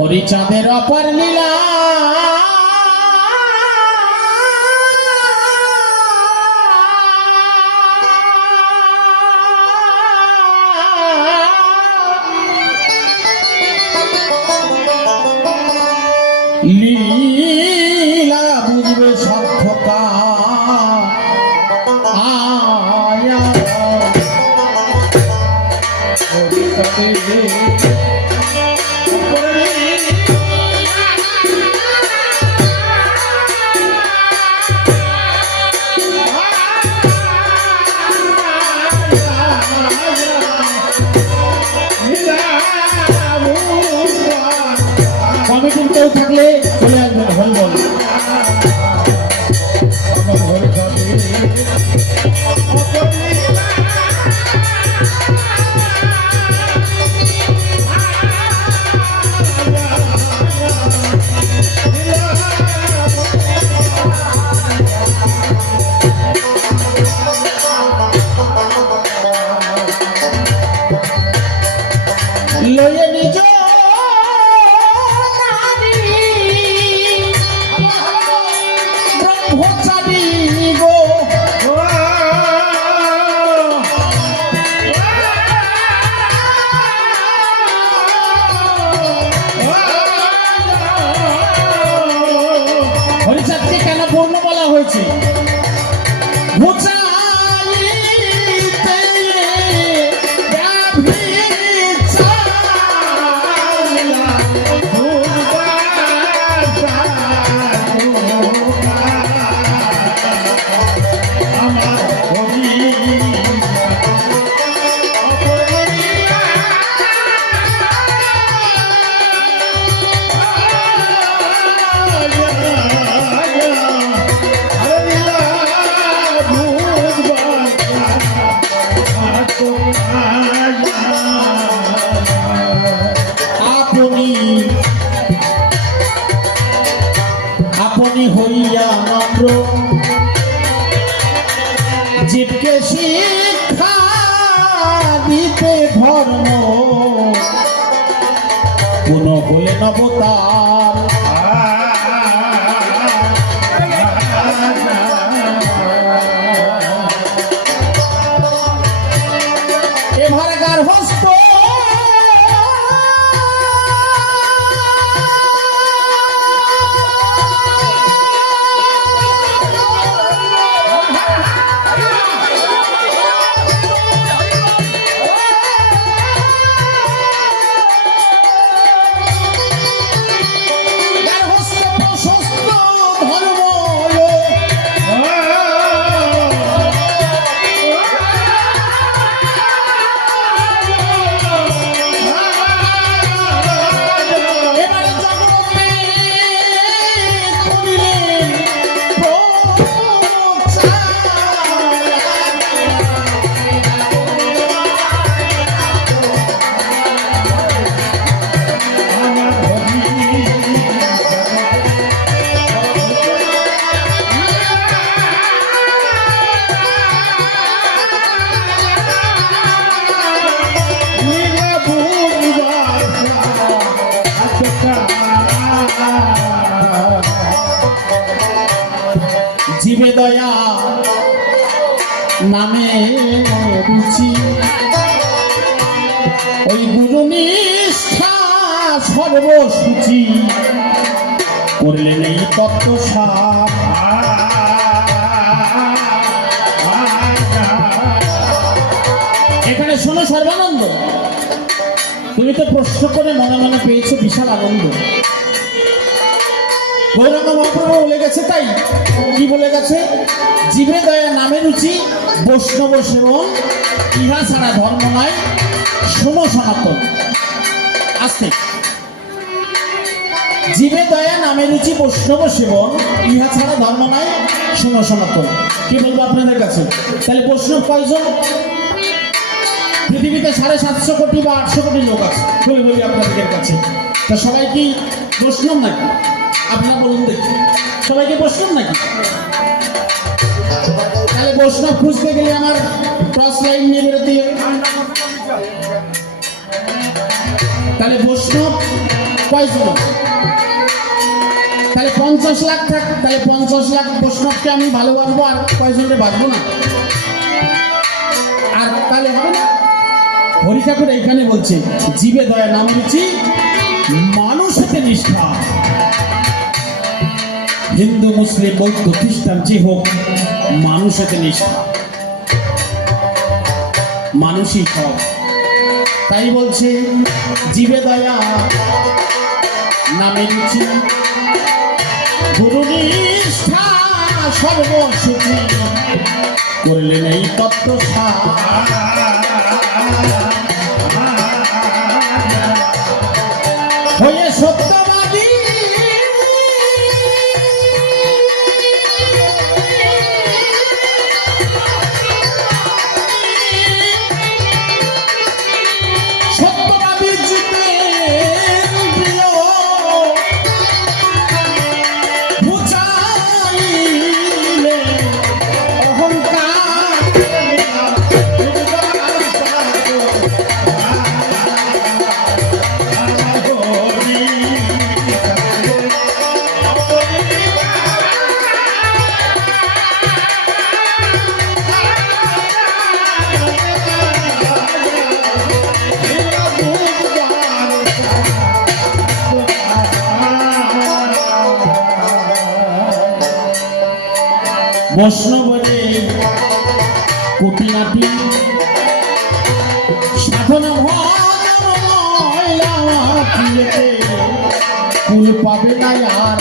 হরিচাঁদের অপর লীলা। রুচি ওই গুরু সর্বসূচি। করলেন এই তত্ত্ব এখানে শোনো সর্বানন্দ। তুমি তো প্রশ্ন করে মনে মনে পেয়েছ বিশাল আনন্দ। গৌরাঙ্গ মহাপ্রভু বলে গেছে তাই। কি বলে গেছে? জীবে দয়া নামে রুচি, বৈষ্ণব সেবন ইহা ছাড়া ধর্ম নয় সম সনাতন আসতে জীবে দয়া নামে রুচি বৈষ্ণব সেবন, ইহা ছাড়া ধর্ম নয় সম সনাতন কি বলব আপনাদের কাছে? তাহলে বৈষ্ণব কয়জন? পৃথিবীতে সাড়ে সাতশো কোটি বা আটশো কোটি লোক আছে, বলে, বলি আপনাদের কাছে। তা সবাই কি বৈষ্ণব নাকি? আপনারা বলুন দেখি। সবাইকে বৈষ্ণব নাকি? তাহলে বৈষ্ণব খুঁজতে গেলে আমার টর্চ লাইন নিয়ে বেরোতে তাহলে বৈষ্ণব কয়জন তাহলে পঞ্চাশ লাখ থাক, তাহলে পঞ্চাশ লাখ বৈষ্ণবকে আমি ভালোবাসবো আর কয়জনকে বাঁচবো না। আর তাহলে হবে না? হরি ঠাকুর এইখানে বলছে, জীবে দয়া নাম রুচি মানুষেতে নিষ্ঠা। হিন্দু, মুসলিম, বৌদ্ধ, খ্রিস্টান, যে হোক মানুষেতে নিষ্ঠা। মানুষই সব তাই বলছে, জীবে দয়া, নামে রুচি। গুরু নিষ্ঠা সর্বসুচি করলেন এই তত্ত্ব বৈষ্ণবরে কুটিনাটি সাধন ভজনময়লাটিতে কুল পাবে না আর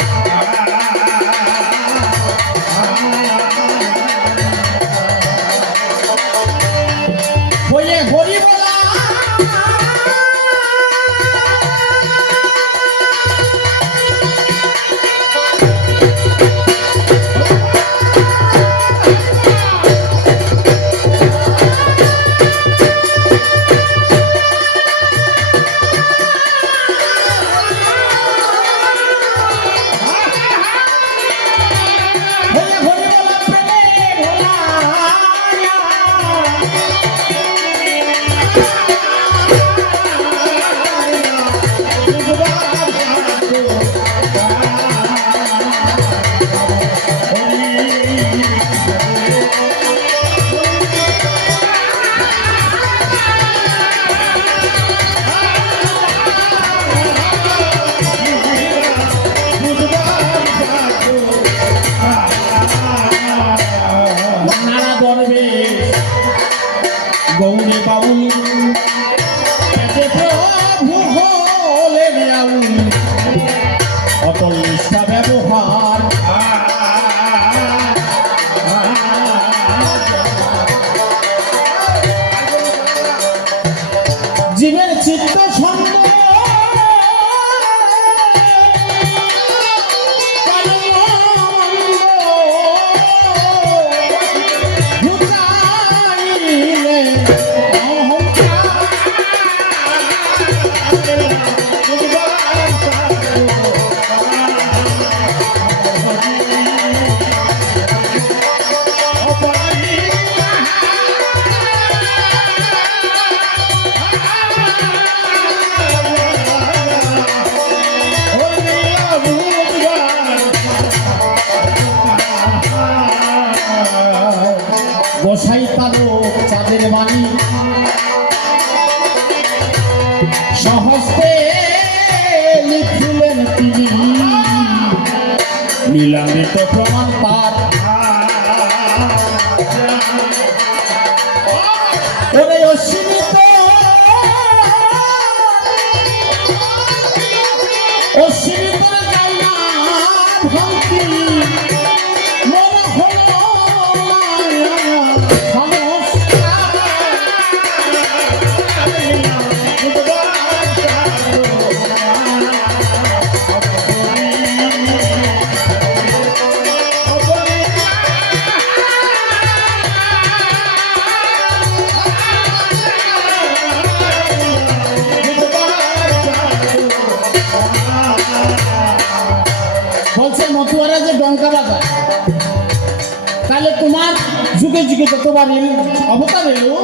অবতার এলো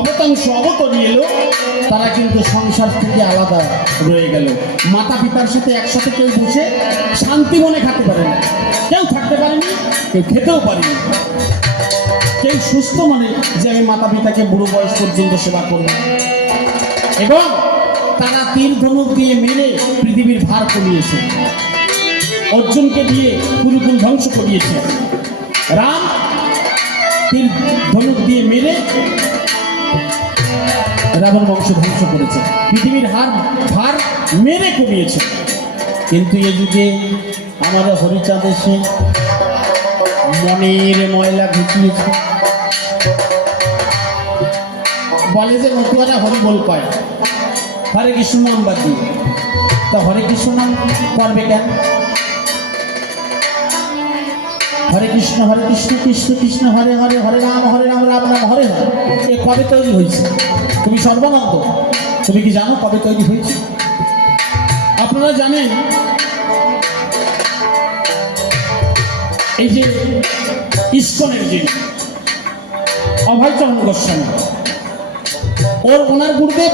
অবতাংশ অবতরী এলো তারা কিন্তু সংসার থেকে আলাদা রয়ে গেল। মাতা পিতার সাথে একসাথে কেউ বসে শান্তি মনে খেতে পারে না। কেউ থাকতে পারেনি কেউ খেতেও পারেনি কেউ সুস্থ মনে যে আমি মাতা পিতাকে বুড়ো বয়স পর্যন্ত সেবা করব এবং তারা তীর ধনুক দিয়ে মেরে পৃথিবীর ভার কমিয়েছে। অর্জুনকে দিয়ে কুরুকুল ধ্বংস করিয়েছে। রাম তীর ধনুক দিয়ে মেরে রাবণ বংশ ধ্বংস করেছে। পৃথিবীর হার ভার মেরে কমিয়েছে। কিন্তু এ যুগে আমাদের হরিচাঁদ এসে মনের ময়লা ঘুচিয়েছে। বলে যে মতুয়ারা হরি বল পায়। হরে কৃষ্ণ নাম বাদ দিয়ে। তা হরে কৃষ্ণ নাম করবে কেন? হরে কৃষ্ণ হরে কৃষ্ণ কৃষ্ণ কৃষ্ণ, হরে হরে হরে রাম হরে রাম রাম রাম, হরে হরে এ কবে তৈরি হয়েছে? তুমি সর্বানন্দ। তুমি কি জানো কবে তৈরি হয়েছে? আপনারা জানেন, এই যে ইস্কনের যে অভয়চরণ গোস্বামী, ওর ওনার গুরুদেব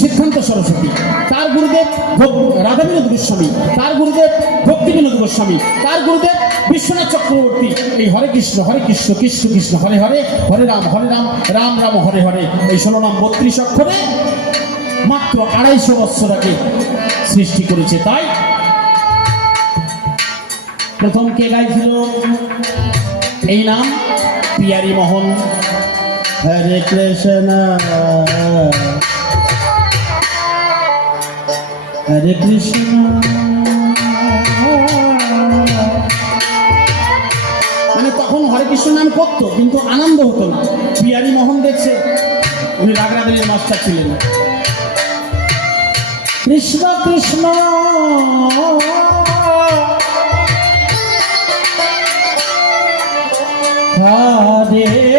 সিদ্ধান্ত সরস্বতী, তার গুরুদেব রাধাবিনোদ গোস্বামী, তার গুরুদেব ভক্তি বিনোদ গোস্বামী, তার গুরুদেব বিশ্বনাথ চক্রবর্তী, এই হরে কৃষ্ণ হরে কৃষ্ণ কৃষ্ণ কৃষ্ণ, হরে হরে হরে রাম হরে রাম রাম রাম, হরে হরে। এই ষোলো নাম বত্রিশ অক্ষরে মাত্র আড়াইশো বৎসর আগে সৃষ্টি করেছে তাই প্রথম কে গাইছিল? এই নাম পিয়ারি মোহন। হরে কৃষ্ণ। হরে কৃষ্ণ। তখন হরে কৃষ্ণ নাম করত, কিন্তু আনন্দ হতো না। পিয়ারি মোহন দেখছে, উনি রাগরাদের মাস্টার ছিলেন। কৃষ্ণ কৃষ্ণ। হরে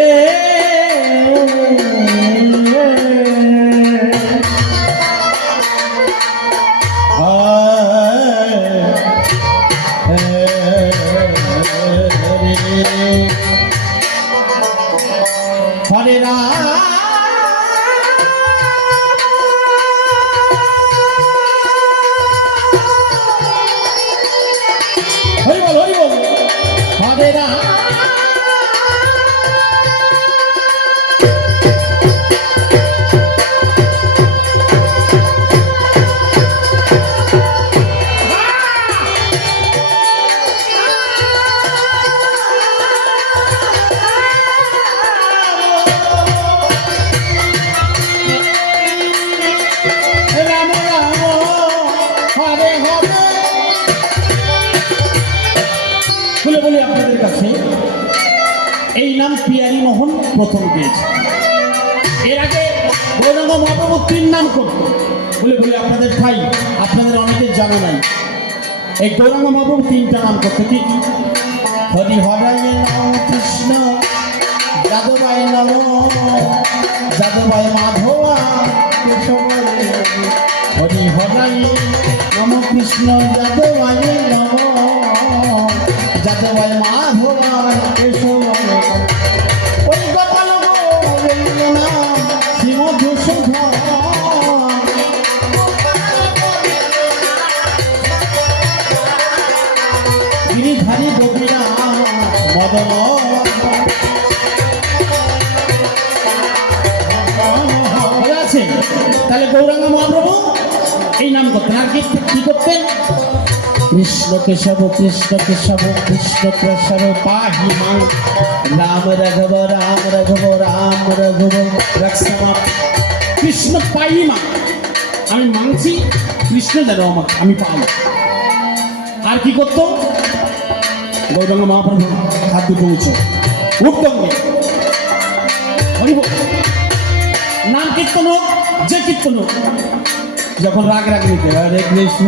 বলে বলি আপনাদের কাছে, এই নাম পিয়ারি মোহন প্রথম পেয়েছে। এর আগে গৌরাঙ্গ মহাপ্রভু তিন নাম করত। বলে, বলি আপনাদের ভাই আপনাদের অনেকের জানা নাই। এই গৌরাঙ্গ মহাপ্রভু তিনটা নাম করতো, কি? কি? হরি হরায় নম কৃষ্ণ, যাদবায় নম, যাদবায় মাধবা হরি হরায় নম কৃষ্ণ, যাদবায় নম। যাদবায় মাধবায় কেশবায় ওই গোপাল গোবিন্দ নাম শ্রীমধুসূধন। গিরিধারী গোপীরা মদন আছে তাহলে গৌরাঙ্গ মহাপ্রভু, এই নাম করতেন আর কি করতেন? কৃষ্ণ কেশব কৃষ্ণ কেশব কৃষ্ণ কেশব পাহি রাম রাঘব রাম রাঘব রাম রাঘব রক্ষমা কৃষ্ণ পাই আমি মাংছি কৃষ্ণ যেন আমাকে আমি পাই। আর কি করতো? গৌরাঙ্গ মহাপ্রভু খাদ্য পৌঁছ। হরিব। নাম কীর্তন হোক, যে কীর্তন হোক, যখন রাগ রাগ নিতে হরে কৃষ্ণ।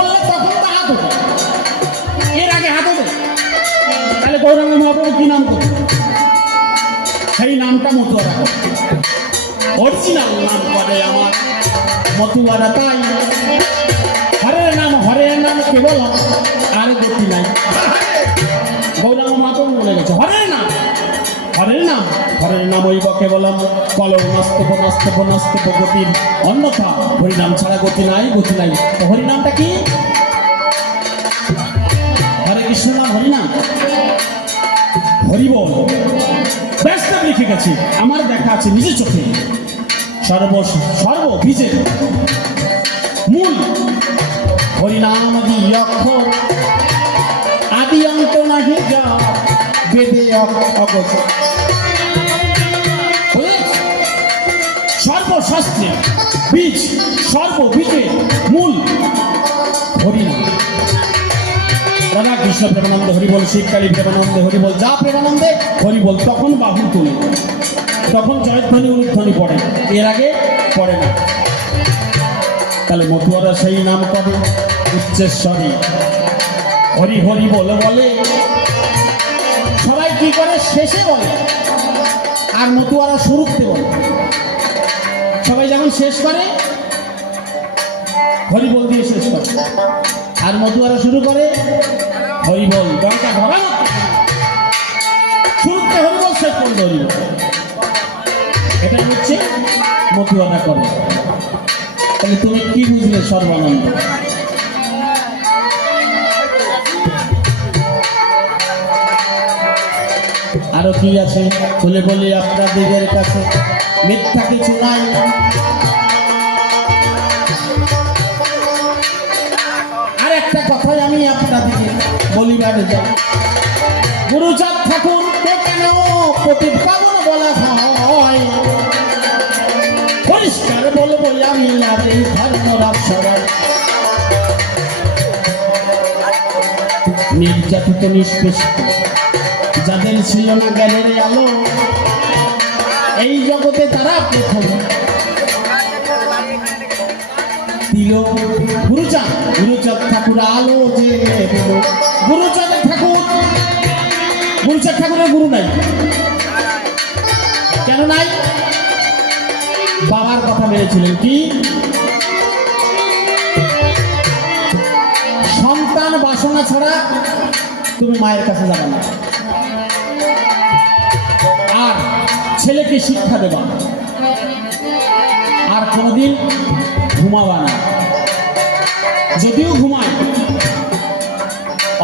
গৌরাঙ্গ মহাপ্রভু কি নাম করবে সেই নামটা মতুয়ারা করে অরিজিনাল নাম করে আমার মতুয়ারা তাই। হরের নাম হরের নাম কেবল আর গতি নাই। গৌরাঙ্গ মহাপ্রভু বলে গেছে হরের নাম হরের নাম হরের নাম ওই কেবলম কলম নাস্তব নাস্তব নাস্তব গতির অন্যথা হরিনাম ছাড়া গতি নাই গতি নাই। তো হরিনামটা কি? গেছে আমার দেখা আছে নিজের চোখে। সর্ব সর্ব বীজের মূল হরিনাম দি অক্ষর আদি অন্ত নাহি সর্বশাস্ত্রে। বীজ সর্ববীজের মূল কৃষ্ণ প্রেমানন্দ হরিবল শিবকালী প্রেমানন্দ হরিবল, যা প্রেমানন্দে হরিবল, তখন বাহু তুলে। তখন জয়ধ্বনি উলুধ্বনি পড়ে, এর আগে পড়ে না। তাহলে মতুয়ারা সেই নাম করে উচ্চেশ্বরী। হরি হরি বলে বলে সবাই কি করে? শেষে বলে, আর মতুয়ারা শুরুতে বলে। সবাই যখন শেষ করে হরি বল দিয়ে শেষ করে। আর মতুয়ারা শুরু করে হরি বল দরজা ভরা শুরুতে হরি বল শেষ পর্যন্ত হরি এটা হচ্ছে মতুয়ারা করে। তাহলে তুমি কি বুঝলে সর্বানন্দ? আরও কি আছে? বলে বলি আপনাদের কাছে, মিথ্যা কিছু নাই। বলিবার যাই গুরুচাঁদ ঠাকুরকে কেন পতিত বলা হয়? পরিষ্কার বলব আমি আর এই ধর্মরাজ সবাই নির্যাতিত নিষ্পেষিত যাদের ছিল না জ্ঞানের আলো, এই জগতে তারা প্রথম। গুরুচাঁদ আলো যে গুরুচাঁদ ঠাকুর। গুরুচাঁদ ঠাকুরের গুরু নাই। কেন নাই? বাবার কথা মেনেছিলেন কি? সন্তান বাসনা ছাড়া তুমি মায়ের কাছে যাবে না। আর ছেলেকে শিক্ষা দেবা। আর কোনোদিন ঘুমাবা না। যদিও ঘুমায়।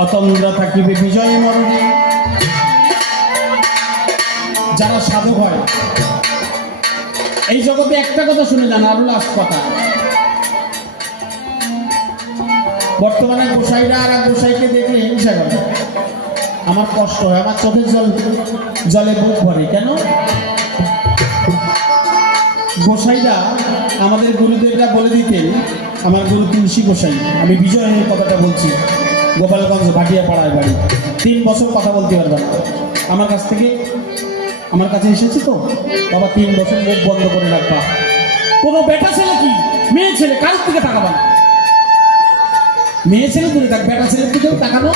অতন্দ্রা থাকিবে বিজয় মরণে। যারা সাধু হয়, এই জগতে একটা কথা শুনে যান, আরও লাস্ট কথা। বর্তমানে গোসাইরা আর গোসাইকে দেখলে হিংসা করে। আমার কষ্ট হয়, আমার চোখের জল, জলে বুক ভরে। কেন? গোসাইরা আমাদের গুরুদেবরা বলে দিতেন, আমার গুরু তুলসী গোসাই, আমি বিজয়ের কথাটা বলছি, গোপালগঞ্জ, ভাটিয়াপাড়ায় বাড়ি। তিন বছর কথা বলতে পারবেন আমার কাছ থেকে, আমার কাছে এসেছি তো? বাবা, তিন বছর মুখ বন্ধ করে রাখবা। কোনো বেটা ছেলে কি? মেয়ে ছেলে কারোর দিকে তাকাবা না মেয়ে ছেলে দূরে থাক, বেটা ছেলের দিকেও তাকানো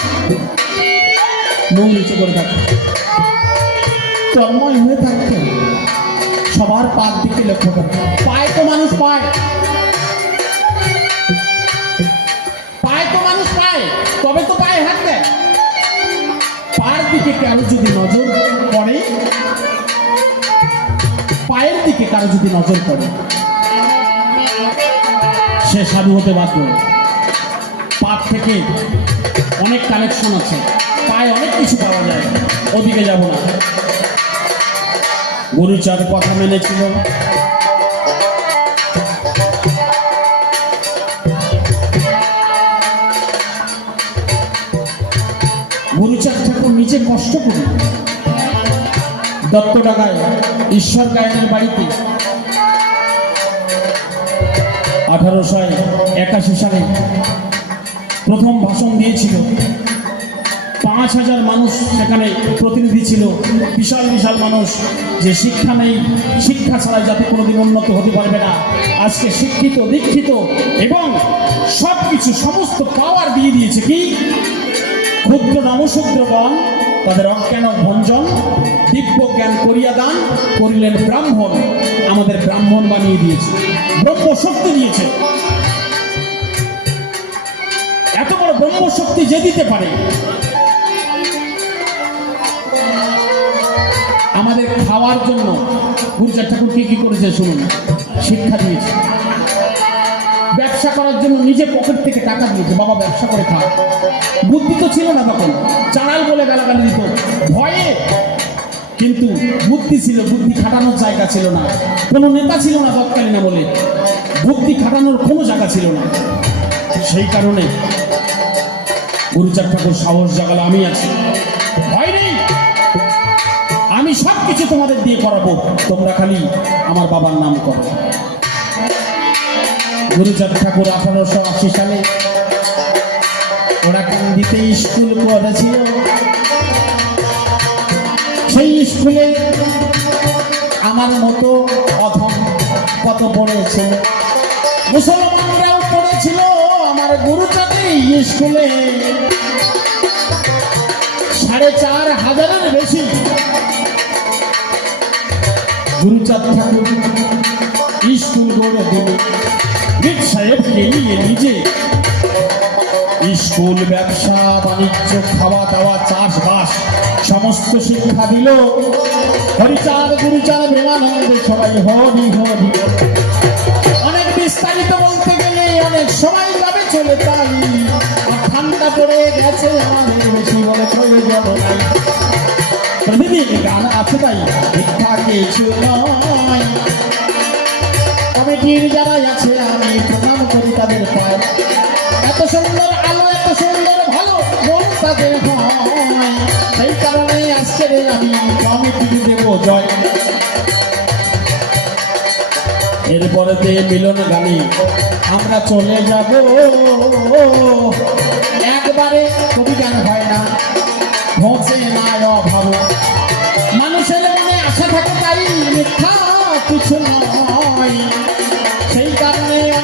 মুখ নিচু করে থাকো। তন্ময় হয়ে থাকতে সবার পার দিকে লক্ষ্য করতে পায় তো মানুষ পায়। পায় তো মানুষ পায়, তবে তো পায়ে হাত দেয়। পার দিকে কারও যদি নজর পড়ে, পায়ের দিকে কারও যদি নজর পড়ে, সে সাধু হতে বাধ্য। পার থেকে অনেক কালেকশন আছে। পায়ে অনেক কিছু পাওয়া যায়, ওদিকে যাব না। গুরুচাঁদ কথা মেনেছিল। দত্তডাঙ্গায় ঈশ্বর গায়নের বাড়িতে। আঠারোশো একাশি সালে প্রথম ভাষণ দিয়েছিল। পাঁচ হাজার মানুষ সেখানে প্রতিনিধি ছিল। বিশাল বিশাল মানুষ যে শিক্ষা নেই। শিক্ষা ছাড়া যাতে কোনোদিন উন্নত হতে পারবে না। আজকে শিক্ষিত, দীক্ষিত এবং সব কিছু সমস্ত পাওয়ার দিয়ে দিয়েছে কি? ক্ষুদ্র নমশূদ্রগণ তাদের অজ্ঞান ভঞ্জন, দিব্য জ্ঞান করিয়া দান করিলেন ব্রাহ্মণ। আমাদের ব্রাহ্মণ বানিয়ে দিয়েছে, ব্রহ্মশক্তি দিয়েছে। এত বড় ব্রহ্ম শক্তি যে দিতে পারে? আমাদের খাওয়ার জন্য গুরুচার ঠাকুর কি কি করেছে শুনুন? শিক্ষা দিয়েছে। ব্যবসা করার জন্য নিজে পকেট থেকে টাকা দিয়েছে, বাবা ব্যবসা করে খা বুদ্ধি তো ছিল না তখন চাড়াল বলে গালাগালি দিত ভয়ে। কিন্তু বুদ্ধি ছিল, বুদ্ধি খাটানোর জায়গা ছিল না। কোনো নেতা ছিল না তৎকালীন বলে। বুদ্ধি খাটানোর কোনো জায়গা ছিল না। সেই কারণে গুরুচার ঠাকুর সাহস জাগালে আমি আছি। ভয় নেই। আমি সব কিছু তোমাদের দিয়ে করাবো। তোমরা খালি আমার বাবার নাম করো। গুরুচাঁদ ঠাকুর আঠারোশো আশি সালে ওরা কান্দিতে স্কুল করেছিল সেই স্কুলে আমার মতো অধম কত পড়েছে? মুসলমানরাও পড়েছিল আমার গুরুচাঁদের স্কুলে। সাড়ে চার হাজারের বেশি। গুরুচাঁদ ঠাকুর স্কুল গড়ে দিল। বীর সাহেবকে নিয়ে নিজে স্কুল ব্যবসা, বাণিজ্য খাওয়া দাওয়া চাষবাস, সমস্ত শিক্ষা দিল। হরিচাঁদ, গুরুচাঁদ প্রেমানন্দে সবাই হরি হরি। অনেক বিস্তারিত বলতে গেলে অনেক সময় যাবে চলে তাই। ঠান্ডা পড়ে গেছে আমাদের বেশি বলে প্রয়োজন নাই প্রতিদিন গান আছে তাই মিথ্যা কিছু নয়। কমিটির যারা আছে, আমি প্রণাম করি তাদের পায়। এত সুন্দর এত সুন্দর ভালো, মন তাদের সেই কারণে আমি কমিটিকে জয়। এরপরেতে মিলন গানে আমরা চলে যাব। একবারে কবি গান হয় না ভোঁসে না অভাব। মানুষের মনে আশা থাকে তাই মিথ্যা কিছু নয়।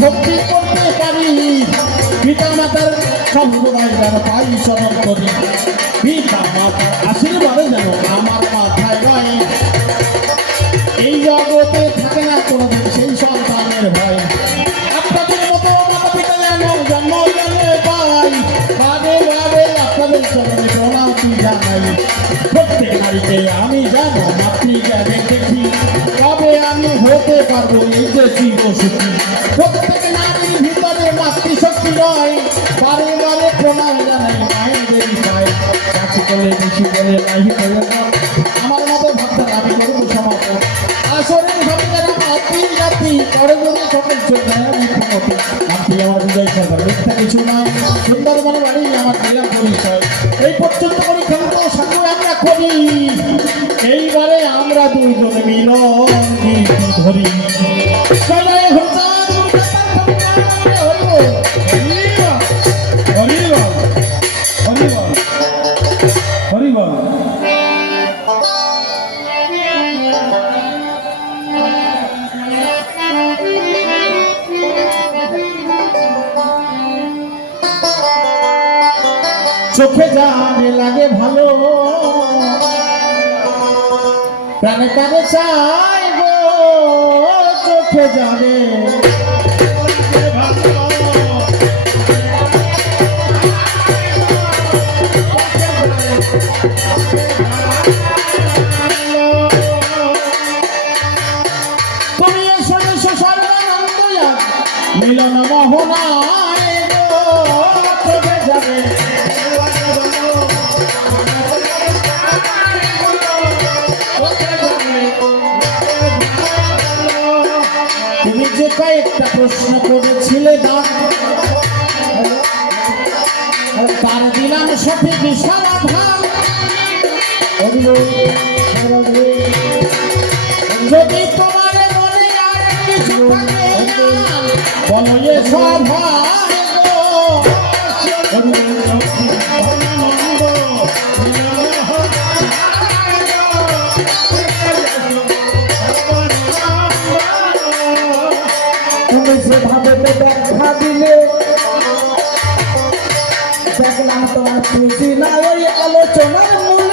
ভক্তি করতে পারি। পিতা মাতার সর্বদাই যেন পাই স্মরণ করি। পিতা মাতার আশীর্বাদে যেন আমার মাথায় রয় এই জগতে থাকে না কোনোদিন সেই সন্তানের ভয়। আপনাদের মতো মাতা প্রত্যেক নারীকে আমি আমি হতে পারব নিজে জীব সুখী। প্রত্যেক নারীর ভিতরে মাতৃশক্তি নয় বারে বারে প্রণাম জানাই মায়েদের পায় কাছে বলে বেশি বলে নাহি বলে আমার মতো ভাবতে আমি করব সমাপন ভাবে যারা মাতৃ জাতি পরে যদি সকল চলে প্রমতি আপনি আমার বিজয় সরকার মিথ্যা কিছু নয় সুন্দরবন বাড়ি আমার জেলা পরিচয় এই পর্যন্ত পরীক্ষা তো সাথে আমরা করি। এইবারে আমরা দুইজন মিলন ধরি। চোখে জানে লাগে ভালো। প্রাণে কানে চাই গো চোখে জানে। যদি তোমার মনে আর আলোচনার মূলে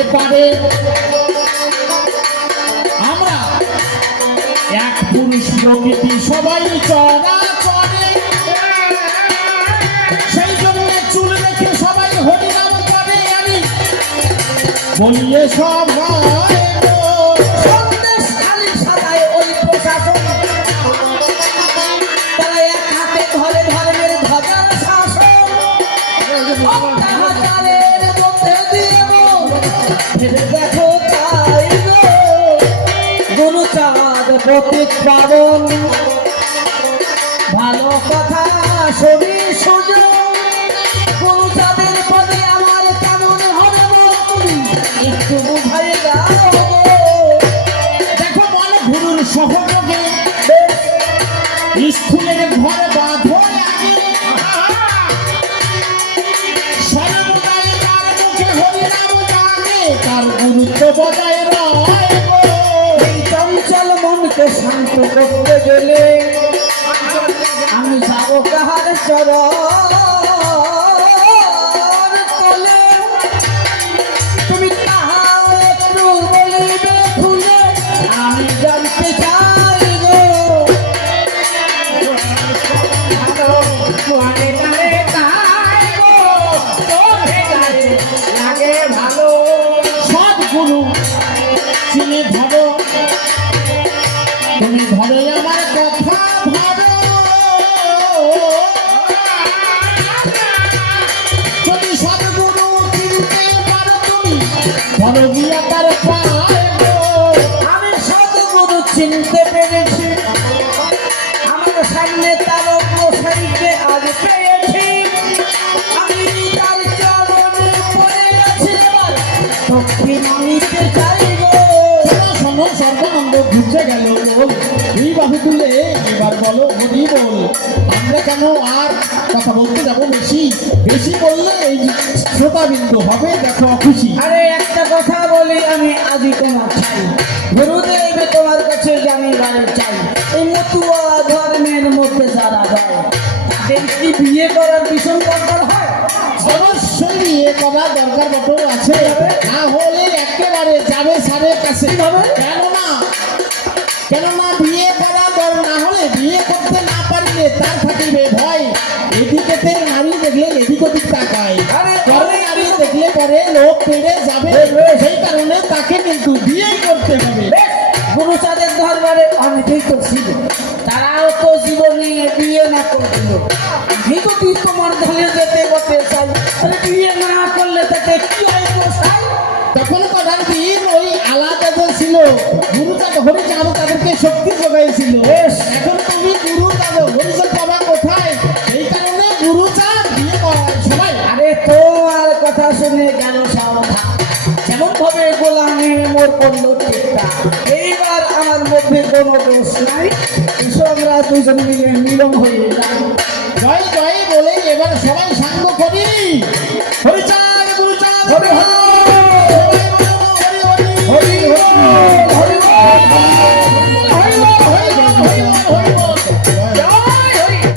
হতে পারে আমরা এক পুরুষ প্রকৃতি, সবাই সেই জন্য চুল রেখে সবাই হরিনাম করে, আমি বলিয়ে সব পাবন ভালো কথা শুনি সুযোগ একটু বুঝাই দেখো বলে গুরুর সহযোগে। স্কুলের করতে গেলে আমি যাব কাহার চরণ? চিনতে পেরেছি। আমার সামনে তার প্রসারীকে আজ পেয়েছি। আমি তার চরণে পড়ে আছি এবার। নিতে চাইব শোনো, শোনো সর্বানন্দ ঘুরছে গেল। এই বাহু তুলে এবার বলো হরি বল। আমরা কেন আর কথা বলতে যাব? বেশি বেশি বললে এই শ্রোতাবিন্দু হবে দেখো খুশি। আরে একটা কথা বলি আমি আজই তোমার চাই গুরুদেব তোমার কাছে জানিবার চাই। এই মতুয়া ধর্মের মধ্যে যারা যায় তাদের কি বিয়ে করার ভীষণ দরকার হয়? অবশ্যই বিয়ে করা দরকার মতো আছে। না হলে একেবারে যাবে স্যারের কাছে। কেননা কেননা বিয়ে করা না হলে বিয়ে করতে না পারলে তার থাকিবে ভয়। এদিকে নারী দেখলে এদিক ওদিক তাকায়। পরে নারী দেখলে পরে লোক পেরে যাবে। সেই কারণে তাকে কিন্তু বিয়েই করতে হবে। গুরুচাঁদের দরবারে অনেকেই তো ছিল তারাও তো জীবনে বিয়ে না করছিল যদি তোমার ধরে যেতে করতে চাই তাহলে বিয়ে না করলে তাতে কি হয় গোসাই তখন দিন ওই আলাদা যে ছিল গুরুচাঁদ হরিচাঁদ তাদেরকে শক্তি যোগাইছিল। এখন তুমি গুরুচাঁদ হরিচাঁদ বাবা কোথায়? সেই কারণে গুরুচাঁদ বিয়ে করায় সবাই। আরে তোমার কথা শুনে গেল সাবধান যেমন ভাবে গোলামে মোর করল এইবার আমার মধ্যে কোনো দোষ নাই। আমরা দুজন মিলে মিলন হয়ে জয় জয় বলে এবার সবাই সাঙ্গ করি। হরিচাঁদ